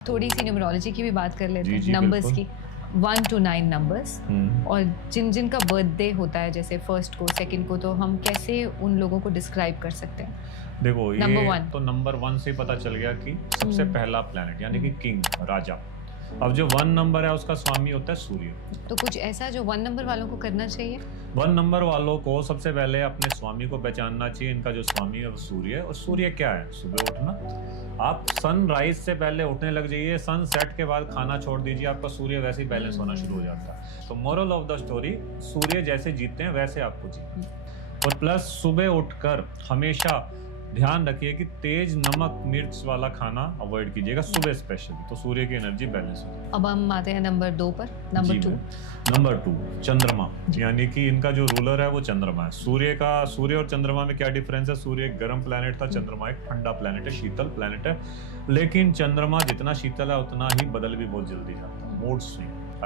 थोड़ी सी न्यूमरोलॉजी की भी बात कर लेते हैं, जी, नंबर्स बिल्कुल। की 1 to 9 नंबर्स, और जिन जिन का बर्थडे होता है जैसे फर्स्ट को सेकंड को, तो हम कैसे उन लोगों को डिस्क्राइब कर सकते हैं? देखो नंबर ये 1। तो नंबर 1 से पता चल गया कि सबसे पहला प्लैनेट यानी कि किंग, राजा। अब जो 1 नंबर है उसका स्वामी होता है सूर्य। तो कुछ ऐसा जो 1 नंबर वालों को करना चाहिए? 1 नंबर वालों को सबसे पहले अपने स्वामी को पहचानना चाहिए। इनका जो स्वामी है वो सूर्य है। और सूर्य क्या है? सुबह उठना। आप सनराइज से पहले उठने लग जाइए, सनसेट के बाद खाना छोड़ दीजिए, आपका सूर्य वैसे ही बैलेंस होना शुरू हो जाता है। तो मोरल ऑफ द स्टोरी, सूर्य जैसे जीते हैं वैसे आपको जीतना है। और प्लस सुबह उठकर हमेशा ध्यान रखिए कि तेज नमक मिर्च वाला खाना अवॉइड कीजिएगा सुबह स्पेशली, तो सूर्य की एनर्जी बैलेंस हो जाएगी। अब हम आते हैं नंबर 2 पर, नंबर 2। नंबर 2 चंद्रमा, यानी कि इनका जो रूलर है वो चंद्रमा है। सूर्य और चंद्रमा में क्या डिफरेंस है? सूर्य एक गर्म प्लैनेट था, चंद्रमा एक ठंडा प्लैनेट है, शीतल प्लैनेट है। लेकिन चंद्रमा जितना शीतल है उतना ही बदल भी बहुत जल्दी जाता है, मूड स्विंग।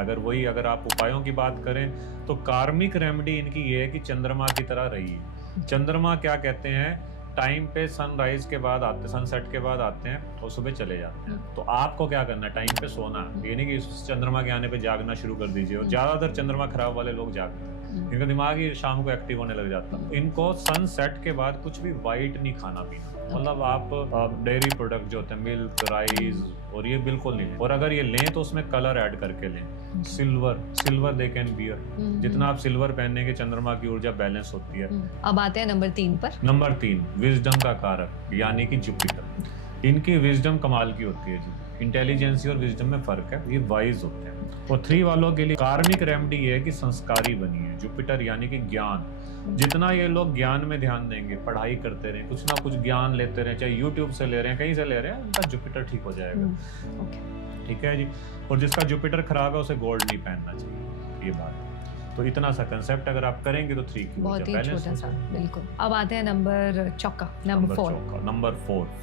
अगर आप उपायों की बात करें तो कार्मिक रेमेडी इनकी ये है कि चंद्रमा की तरह रहिए। चंद्रमा क्या कहते हैं? टाइम पे सनराइज के बाद आते, सनसेट के बाद आते हैं और सुबह चले जाते हैं। तो आपको क्या करना है? टाइम पे सोना है। ये नहीं कि चंद्रमा के आने पे जागना शुरू कर दीजिए। और ज्यादातर चंद्रमा खराब वाले लोग जागते हैं, इनका दिमाग ही शाम को एक्टिव होने लग जाता है। इनको सनसेट के बाद कुछ भी व्हाइट नहीं खाना पीना, मतलब आप डेयरी प्रोडक्ट जो होते हैं, मिल्क, राइस, और ये बिल्कुल नहीं लें। और अगर ये लें तो उसमें कलर ऐड करके लें। Silver they can bear. जितना आप सिल्वर पहनेंगे चंद्रमा की ऊर्जा बैलेंस होती है। अब आते हैं नंबर 3 पर। नंबर 3 विजडम का कारक यानी कि जुपिटर। इनकी विजडम कमाल की होती है जी। इंटेलिजेंसी और विजडम में फर्क है, ये वाइज होते हैं। और 3 वालों के लिए कार्मिक रेमेडी ये है कि संस्कारी बनिए। जुपिटर यानी कि ज्ञान। जितना ये लोग ज्ञान में ध्यान देंगे, पढ़ाई करते रहे, कुछ ना कुछ ज्ञान लेते रहे, चाहे यूट्यूब से ले रहे हैं, कहीं से ले रहे हैं, उनका जुपिटर ठीक हो जाएगा। ठीक है जी। और जिसका जुपिटर खराब है उसे गोल्ड नहीं पहनना चाहिए, ये बात। तो इतना सा कंसेप्ट अगर आप करेंगे तो 3 की बहुत ही बैलेंस छोटा सा, बिल्कुल। अब आते हैं नंबर चौका, number 4। Number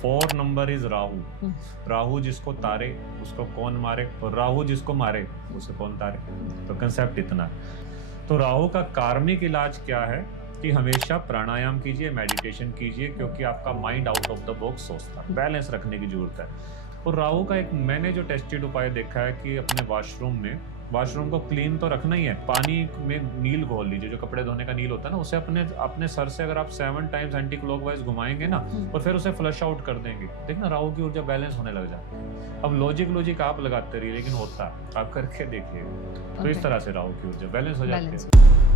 4 number is Rahu. Rahu जिसको तारे उसको कौन मारे, और राहु जिसको मारे उसे कौन तारे। तो कंसेप्ट इतना है। तो राहु का कार्मिक इलाज क्या है कि हमेशा प्राणायाम कीजिए, मेडिटेशन कीजिए, क्योंकि आपका mind out of the box सोचता है, बैलेंस रखने की जरूरत है। और राहु का एक मैंने जो टेस्टेड उपाय देखा है कि अपने वॉशरूम को क्लीन तो रखना ही है। पानी में नील घोल लीजिए, जो कपड़े धोने का नील होता है ना, उसे अपने सर से अगर आप 7 टाइम्स एंटी क्लॉकवाइज घुमाएंगे ना, और फिर उसे फ्लश आउट कर देंगे, देखना राहु की ऊर्जा बैलेंस होने लग जाती है। अब लॉजिक आप लगाते रहिए, लेकिन होता है, आप करके देखिए। तो इस तरह से राहु की ऊर्जा बैलेंस हो जाती है।